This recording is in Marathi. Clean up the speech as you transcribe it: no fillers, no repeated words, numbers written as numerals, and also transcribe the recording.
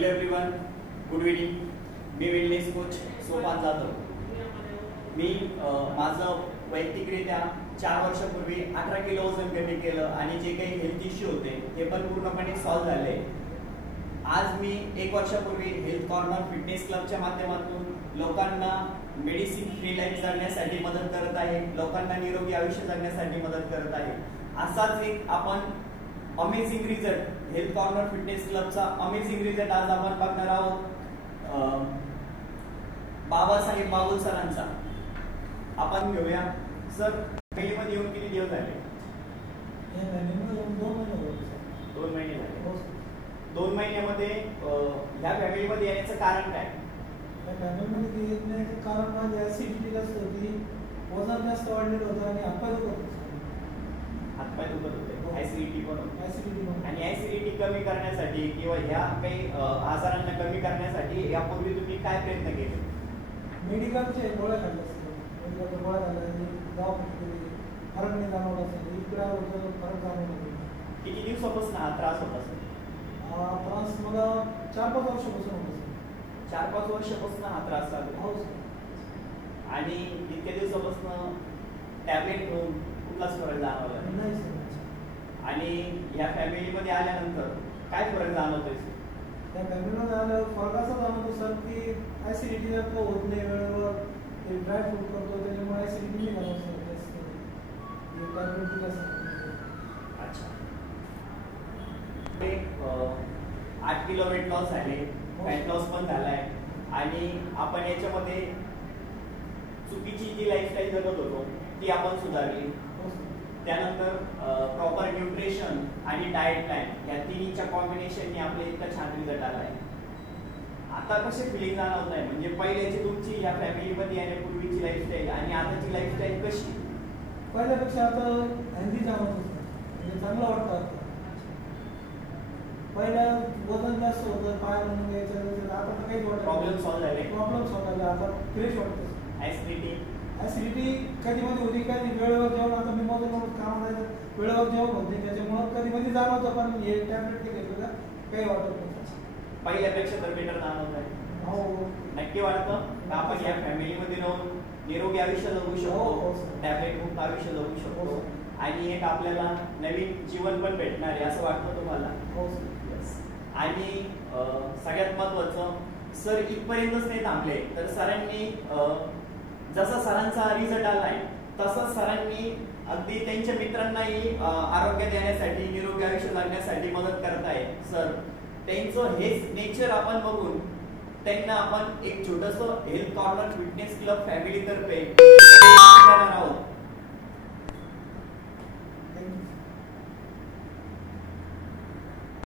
Hello everyone, good evening. मी वेलनेस कोच सोपान जाधव. मी माझं वैयक्तिकरित्या 4 वर्षापूर्वी 18 किलो वजन कमी केलं आणि जे काही हेल्थ इश्यू होते ते पण पूर्णपणे सॉल्व्ह झाले. आज मी 1 वर्षापूर्वी हेल्थ कॉर्नर फिटनेस क्लबच्या माध्यमातून लोकांना मेडिसिन फ्री लाईफ जगण्यासाठी मदत करत आहे, लोकांना निरोगी आयुष्य जगण्यासाठी मदत करत आहे. असाच एक आपण amazing result health corner fitness क्लबचा अमेझिंग रिझल्ट आज आपण बघणार आहोत बाबासाहेब बाबुल सरांचा. आपण घेऊया. सर, फॅमिलीमध्ये येऊन किती दिवस झाले? 2 महिने झाले. 2 महिन्यामध्ये ह्या फॅमिलीमध्ये येण्याचं कारण काय? फॅमिलीमध्ये येण्याचं कारण माझी ऍसिडिटी जास्त होती, वजन जास्त वाढलेलं होतं आणि हातपाय दुखत होते. हातपाय दुखत होते, ऍसिडिटी पण होती. आणि ऍसिडिटी कमी करण्यासाठी किंवा ह्या काही आजारांना कमी करण्यासाठी यापूर्वी तुम्ही काय प्रयत्न केले? मेडिकलचे गोळ्या खाल्ल्या, मेडिकलच्या गोळ्या खाल्ल्या, दवाखान्यात फरक नाही जाणवला. इकडे फरक जाणवला. किती दिवसापासून हा त्रास होता सर? त्रास मला 4-5 वर्षापासून होता. 4-5 वर्षापासून हा त्रास चालू? हो सर. आणि इतक्या दिवसापासून टॅबलेट घेऊन कुठलाच फरक जाणवला नाही सर. आणि या फॅमिलीमध्ये आल्यानंतर काय फरक जाणवतोय सर? त्या फॅमिलीमध्ये आल्यावर फरक असा जाणवतो सर की ऍसिडिटी होत नाही वेळेवर. ते ड्राय फ्रूट करतो त्याच्यामुळे ऍसिडिटी नाही जाणवत सर. अच्छा. 8 किलो वेट लॉस झाले, फॅट लॉस पण झालाय आणि आपण याच्यामध्ये चुकीची जी लाईफस्टाईल जगत होतो ती आपण सुधारली. त्यानंतर प्रॉपर न्यूट्रिशन आणि डाएट प्लॅन या तिन्हीच्या कॉम्बिनेशनने आपले इतका छान रिझल्ट आला आहे. आता कसे फिलिंग जाणवत नाही? म्हणजे पहिल्याची तुमची या फॅमिलीमध्ये येण्यापूर्वीची लाईफस्टाईल आणि आताची लाईफस्टाईल कशी? पहिल्यापेक्षा आता हेल्दी जाणवत होतं, म्हणजे चांगलं वाटतं. पहिल्या वजन जास्त होतं, पाय म्हणून यायचं, आता तर काही प्रॉब्लेम सॉल्व्ह झाले. प्रॉब्लेम सॉल्व्ह झाले. आता फ्रेश वाटतं. ऍसिडिटी कधी मध्ये होती, कधी वेळेवर जेवण. आता मी मोजून काम करायचं, वेळेवर जेवण होते त्याच्यामुळे कधी मध्ये जाणवतं. पण हे टॅबलेट घेतलं काही वाटत नाही. पहिल्यापेक्षा तर बेटर जाणवत आहे. हो, नक्की वाटतं का आपण या फॅमिलीमध्ये राहून निरोगी आयुष्य जगू शकतो, टॅबलेट मुक्त आयुष्य जगू शकतो आणि एक आपल्याला नवीन जीवन पण भेटणार आहे असं वाटतं तुम्हाला? हो. आणि सगळ्यात महत्वाचं, सर इथपर्यंतच नाही थांबले तर सरांनी जसा सरांचा रिझल्ट आलाय तसं सरांनी अगदी त्यांच्या मित्रांनाही आरोग्य देण्यासाठी, निरोगी आयुष्य जगण्यासाठी मदत करत आहे. सर, त्यांचं हेच नेचर आपण बघून त्यांना आपण एक छोटंसं health corner fitness club family तर्फे आहोत.